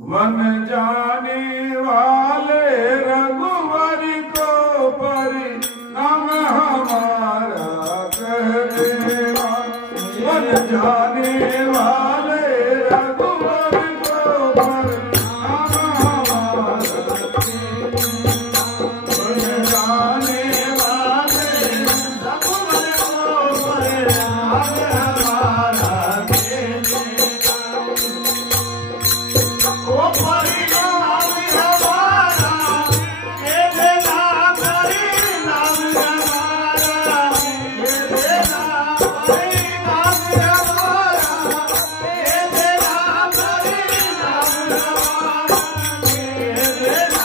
One जाने वाले रघुवर को परिणाम हमारा कहना। वन जाने वाले रघुवर को परिणाम हमारा कहना। वन जाने वाले रघुवर को परिणाम हमारा कहना। ओ परिणाम हमारा ये देना, परिणाम हमारा ये देना, परिणाम हमारा ये देना, परिणाम हमारा ये देना।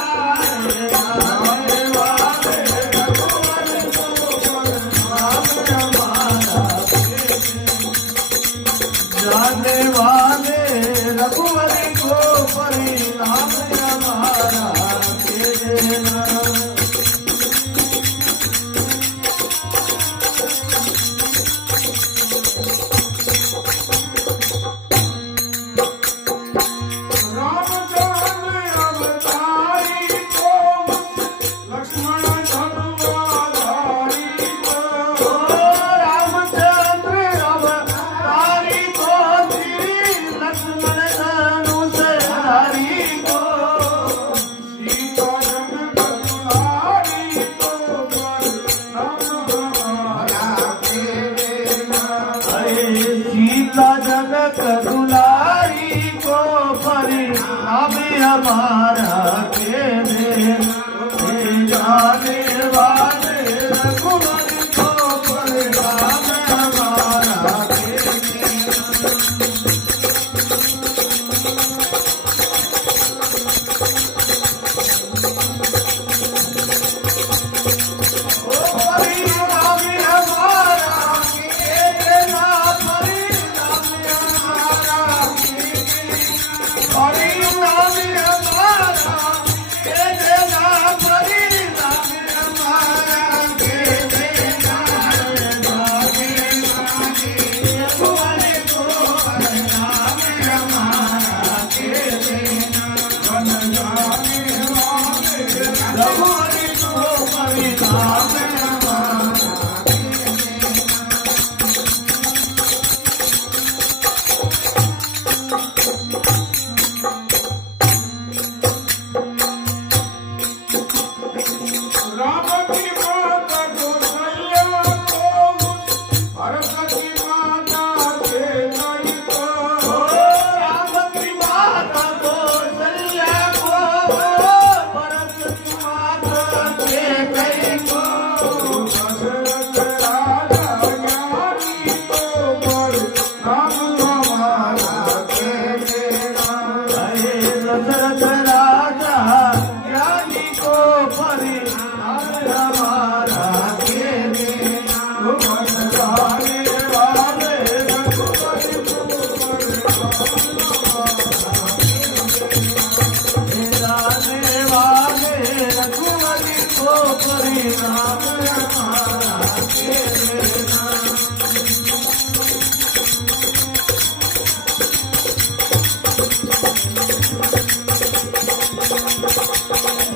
जाने वाले रघुवर को परिणाम हमारा दे देना। रामचंद्र अवतारी को लक्ष्मण धनुवाधारी को। रामचंद्र अवतारी को श्री लक्ष्मण धनुषधारी को। सीता जनक दुलारी को परिणाम हमारा दे देना। सीता जनक दुलारी को परिणाम हमारा के देना। जाने वाले रघुवर को परिणाम हमारा के देना। ओ परिणाम हमारा के देना, परिणाम हमारा के देना। परिणाम हमारा के देना, परिणाम हमारा के देना। रघुवर को परिणाम हमारा के देना। वन जाने वाले रघुवर को परिणाम हमारा के राम की माता कौशल्या को भरत की माता केकई को। राम की माता कौशल्या को भरत की माता केकई को। दशरथ राजा ज्ञानी को परिणाम हमारा के देना। दशरथ राजा ज्ञानी को परिणाम हमारा के देना। वन जाने वाले रघुवर को जाने वाले रघुवर को परिणाम हमारा के देना।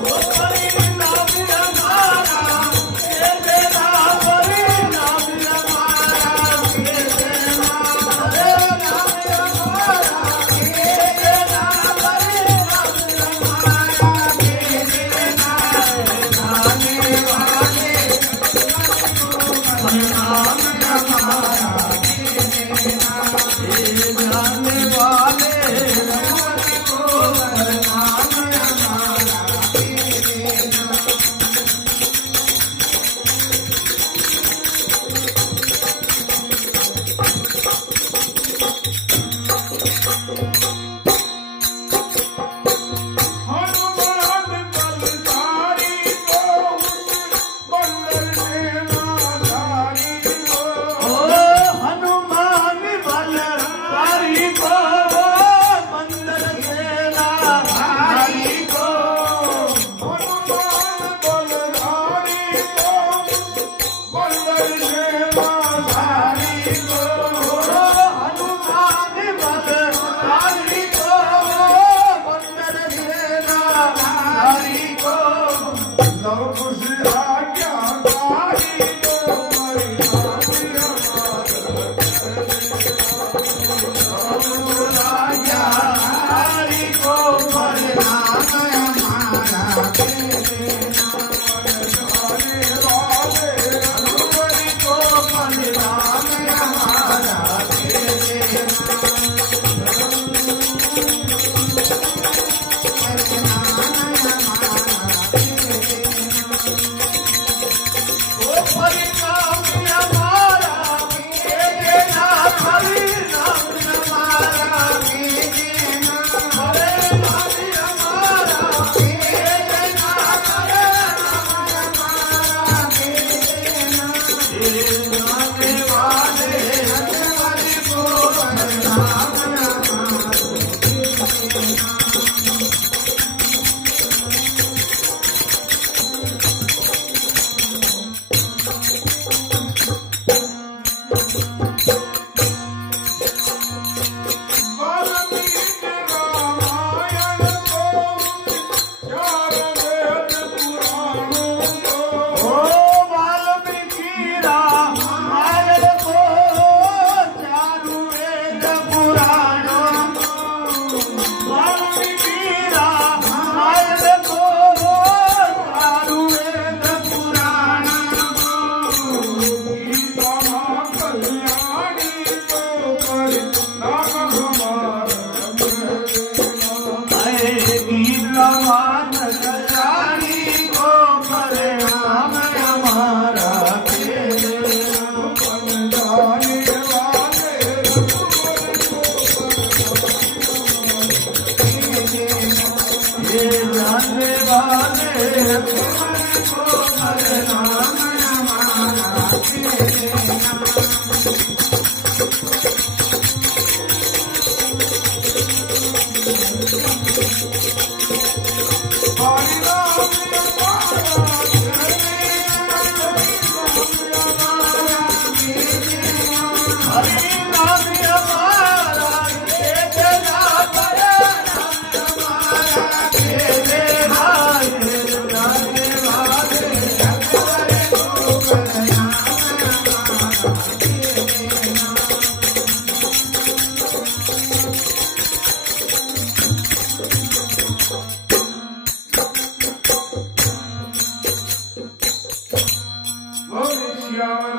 ओ परिणाम हमारा ये देना, परिणाम हमारा ये देना। परिणाम हमारा ये देना, परिणाम हमारा ये देना। जाने वाले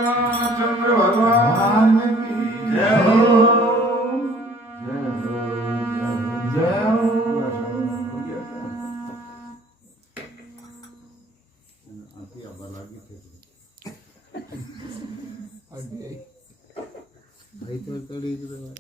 રામચંદ્ર ભગવાન કી જય હો. જય હો. ભાઈ તો